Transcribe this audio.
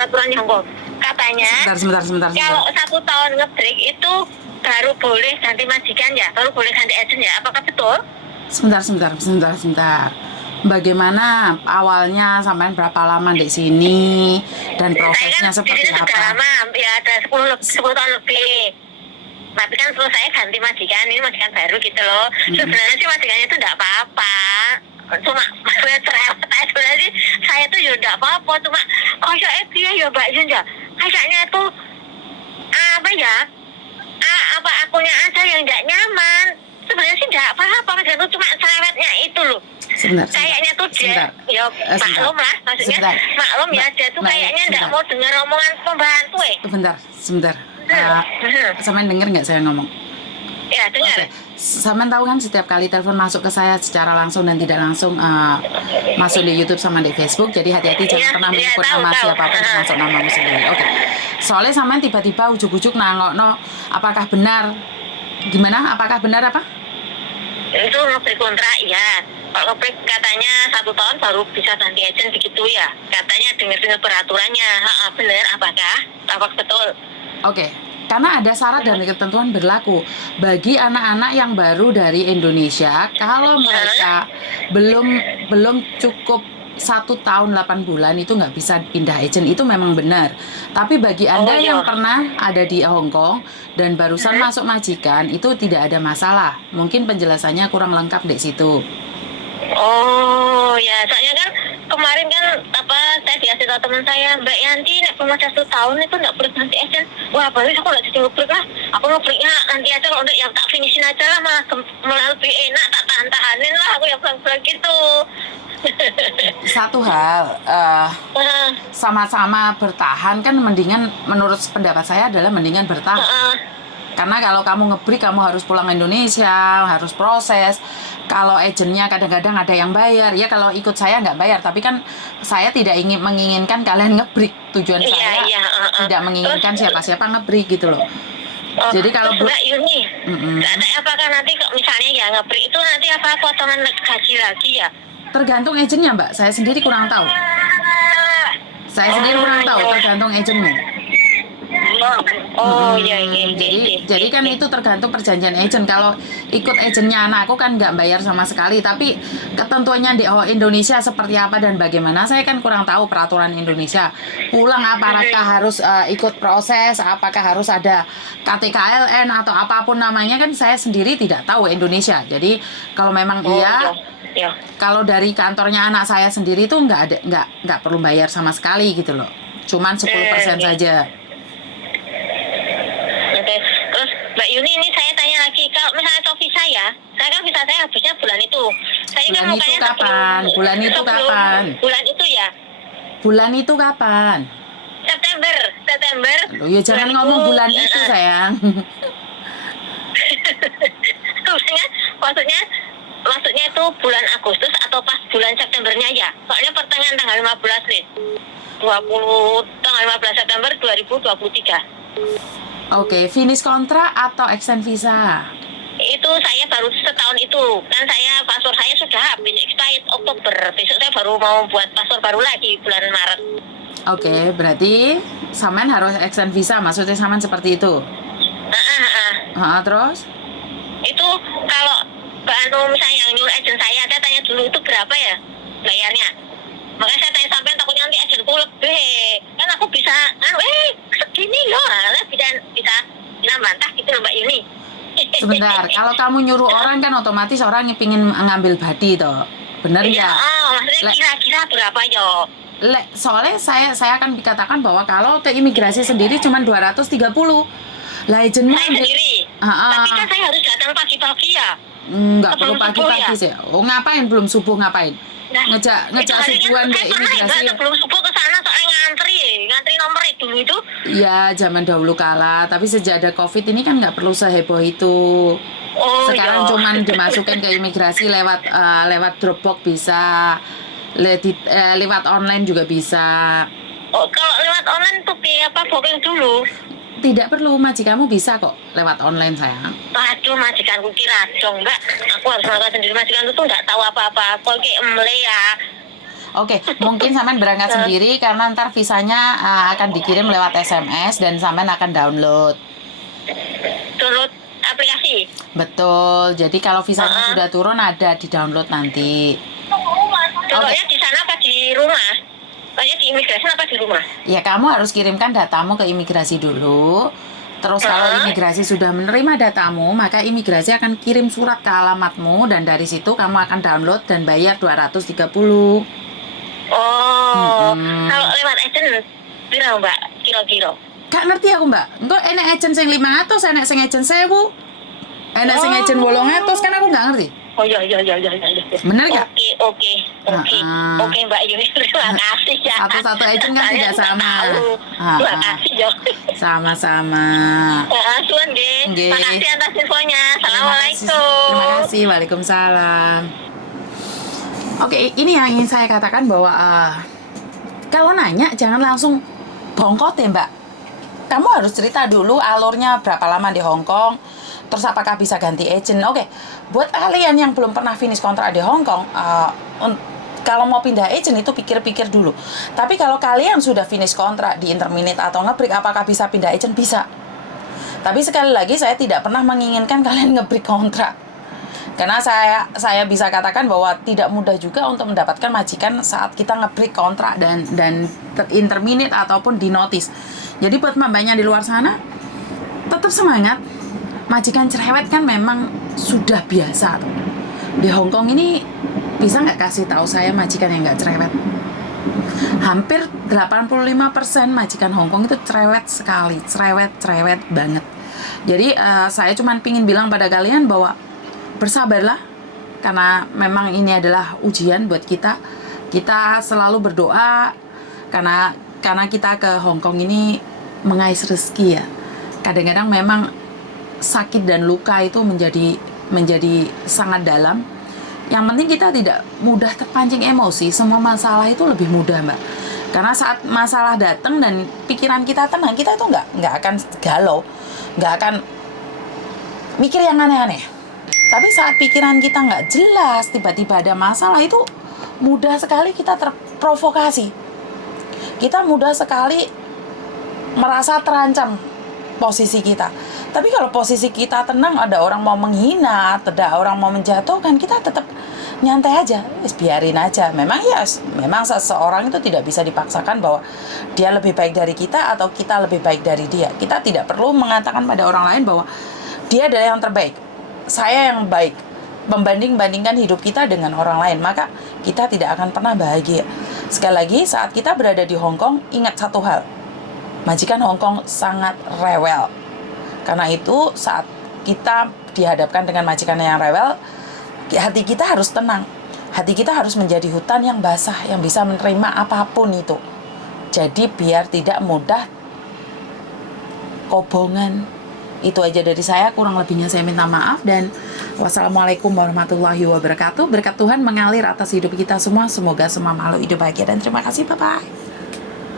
peraturan Hongkong. Katanya Sebentar. kalau 1 tahun nge-break itu baru boleh ganti majikan ya, baru boleh ganti agent ya. Apakah betul? Sebentar. Bagaimana awalnya sampai berapa lama di sini dan prosesnya Saya kan di seperti sini sudah apa? lama, ya ada 10 tahun lebih. Tapi kan terus saya ganti majikan, ini majikan baru gitu loh. Sebenarnya sih majikannya itu enggak apa-apa. Cuma maksudnya cerewet aja sebenarnya sih saya tuh ya enggak apa-apa, cuma kayaknya dia ya Mbak Yun ya. Kayaknya tuh apa ya? Apa akunya aja yang enggak nyaman. Sebenarnya sih enggak apa-apa, maksudnya cuma cerewetnya itu loh. Sebentar. Kayaknya tuh dia ya maklum lah, maksudnya maklum ya dia tuh kayaknya enggak mau dengar omongan pembantu Sebentar. Sampean denger nggak saya ngomong? Ya dengar. Sampean tahu kan setiap kali telepon masuk ke saya secara langsung dan tidak langsung masuk di YouTube sama di Facebook, jadi hati-hati jangan pernah menyebut nama siapapun termasuk namamu sendiri. Oke. Soalnya sampean tiba-tiba ujuk-ujuk nangokno apakah benar gimana? Apakah benar apa? Itu ngebreak kontrak ya. Kalau ngebreak katanya 1 tahun baru bisa ganti agent begitu ya. Katanya dengar peraturannya. Benar apakah betul? Oke, karena ada syarat dan ketentuan berlaku bagi anak-anak yang baru dari Indonesia. Kalau mereka belum cukup 1 tahun 8 bulan itu nggak bisa pindah agent, itu memang benar. Tapi bagi Anda yang pernah ada di Hong Kong dan barusan masuk majikan itu tidak ada masalah. Mungkin penjelasannya kurang lengkap di situ. Oh ya, soalnya kan kemarin kan saya dikasih tahu teman saya, Mbak Yanti nek cuma 1 tahun itu nggak boleh ganti agent. Wah bagus, aku nggak jadi ngebreak lah. Aku ngebreaknya nanti aja, kalau udah yang tak finishin aja lah, malah lebih enak, tak tahan-tahanin lah aku yang bilang gitu. Satu hal, sama-sama bertahan kan mendingan, menurut pendapat saya adalah mendingan bertahan. Karena kalau kamu ngebreak, kamu harus pulang Indonesia, harus proses. Kalau agentnya kadang-kadang ada yang bayar, ya kalau ikut saya nggak bayar, tapi kan saya tidak menginginkan kalian ngebreak. Tujuan saya tidak menginginkan siapa-siapa ngebreak gitu loh. Jadi kalau Mbak Yuni, apakah nanti misalnya ya ngebreak itu nanti apa potongan gaji lagi ya? Tergantung agentnya Mbak, saya sendiri kurang tahu. Tergantung agentnya. Jadi kan itu tergantung perjanjian agent. Kalau ikut agentnya anakku kan nggak bayar sama sekali, tapi ketentuannya di Indonesia seperti apa dan bagaimana saya kan kurang tahu peraturan Indonesia. Pulang apakah harus ikut proses, apakah harus ada KTKLN atau apapun namanya, kan saya sendiri tidak tahu Indonesia. Jadi kalau memang kalau dari kantornya anak saya sendiri itu nggak perlu bayar sama sekali gitu loh. Cuman 10% saja. Terus Mbak Yuni, ini saya tanya lagi, kalau misalnya itu visa ya, saya kan visa saya habisnya bulan itu. Saya bulan kan itu kapan? Bulan itu kapan? Bulan itu ya. Bulan itu kapan? September. Loh, ya jangan ngomong bulan itu sayang. Maksudnya itu bulan Agustus atau pas bulan Septembernya ya? Soalnya pertengahan tanggal 15 nih. 20 tanggal 15 September 2023. Oke, finish kontrak atau extend visa? Itu saya baru setahun itu. Kan saya paspor saya sudah habis expired Oktober. Besok saya baru mau buat paspor baru lagi bulan Maret. Oke, berarti Saman harus extend visa, maksudnya Saman seperti itu? Terus? Itu kalau misalnya yang nyuruh agent saya tanya dulu itu berapa ya bayarnya. Makanya saya tanya sampai takutnya nanti agentku lebih. Kan aku bisa, segini loh, bisa bantah gitu loh Mbak Yuni. Sebentar, kalau kamu nyuruh orang kan otomatis orang yang pingin ngambil badi toh, bener ya? Maksudnya kira-kira berapa yo? Soalnya saya akan dikatakan bahwa kalau ke imigrasi sendiri cuma 230. Lah agentnya saya sendiri. Tapi kan saya harus datang pagi-pagi ya. Nggak perlu pagi-pagi sih. Oh, ngapain belum subuh ngapain? Ngejak subuhan ke imigrasi. Belum subuh ke sana soalnya ngantri nomor dulu itu. Iya, zaman dahulu kala. Tapi sejak ada COVID ini kan nggak perlu seheboh itu. Sekarang cuman dimasukin ke imigrasi lewat Dropbox bisa, lewat online juga bisa. Kalau lewat online tuh apa booking dulu? Tidak perlu, majikanmu bisa kok lewat online sayang. Aduh, majikanku kira dong Mbak. Aku harus melakukan sendiri, majikanku tuh nggak tahu apa-apa. Kok kayak emle ya. Oke, mungkin sampean berangkat sendiri karena ntar visanya akan dikirim lewat SMS dan sampean akan download. Download aplikasi. Betul. Jadi kalau visanya sudah turun ada di download nanti. Downloadnya di sana apa di rumah? Soalnya di imigrasi apa di rumah? Ya kamu harus kirimkan datamu ke imigrasi dulu. Terus kalau imigrasi sudah menerima datamu, maka imigrasi akan kirim surat ke alamatmu dan dari situ kamu akan download dan bayar 230. Oh, kalau lewat agent berapa Mbak? Kira-kira? Gak ngerti aku Mbak. Engko enek agent sing 500, enek sing agent 1000. Enek sing agent 800 kan aku gak ngerti. Oh iya. Bener gak? Oke. Oke Mbak Yuni, terima kasih ya. Satu-satu agent kan tidak sama. Terima kasih ya. Sama-sama. Suan nggih. Nggih. Makasih atas infonya. Terima Assalamualaikum. kasih. Waalaikumsalam. Oke, ini yang ingin saya katakan bahwa kalau nanya jangan langsung bongkot ya Mbak. Kamu harus cerita dulu alurnya berapa lama di Hong Kong, terus apakah bisa ganti agent. Oke, buat kalian yang belum pernah finish kontrak di Hong Kong, kalau mau pindah agent itu pikir-pikir dulu. Tapi kalau kalian sudah finish kontrak di interminate atau ngebreak, apakah bisa pindah agent? Bisa. Tapi sekali lagi saya tidak pernah menginginkan kalian ngebreak kontrak. Karena saya bisa katakan bahwa tidak mudah juga untuk mendapatkan majikan saat kita ngebreak kontrak dan interminate ataupun di notice. Jadi buat mbaknya di luar sana, tetap semangat. Majikan cerewet kan memang sudah biasa. Di Hong Kong ini bisa nggak kasih tahu saya majikan yang nggak cerewet? Hampir 85% majikan Hong Kong itu cerewet sekali, cerewet banget. Jadi saya cuma pingin bilang pada kalian bahwa bersabarlah, karena memang ini adalah ujian buat kita. Kita selalu berdoa karena kita ke Hong Kong ini mengais rezeki ya. Kadang-kadang memang sakit dan luka itu menjadi sangat dalam. Yang penting kita tidak mudah terpancing emosi. Semua masalah itu lebih mudah Mbak. Karena saat masalah datang dan pikiran kita tenang, kita itu nggak akan galau, nggak akan mikir yang aneh-aneh. Tapi saat pikiran kita nggak jelas, tiba-tiba ada masalah, itu mudah sekali kita terprovokasi. Kita mudah sekali merasa terancam posisi kita. Tapi kalau posisi kita tenang, ada orang mau menghina, ada orang mau menjatuhkan, kita tetap nyantai aja, biarin aja. Memang seseorang itu tidak bisa dipaksakan bahwa dia lebih baik dari kita atau kita lebih baik dari dia. Kita tidak perlu mengatakan pada orang lain bahwa dia adalah yang terbaik, saya yang baik, membanding-bandingkan hidup kita dengan orang lain, maka kita tidak akan pernah bahagia. Sekali lagi, saat kita berada di Hong Kong, ingat satu hal, majikan Hong Kong sangat rewel. Karena itu saat kita dihadapkan dengan majikan yang rewel, hati kita harus tenang. Hati kita harus menjadi hutan yang basah, yang bisa menerima apapun itu. Jadi biar tidak mudah kobongan. Itu aja dari saya, kurang lebihnya saya minta maaf, dan wassalamualaikum warahmatullahi wabarakatuh. Berkat Tuhan mengalir atas hidup kita semua. Semoga semua makhluk hidup bahagia dan terima kasih. Bye-bye.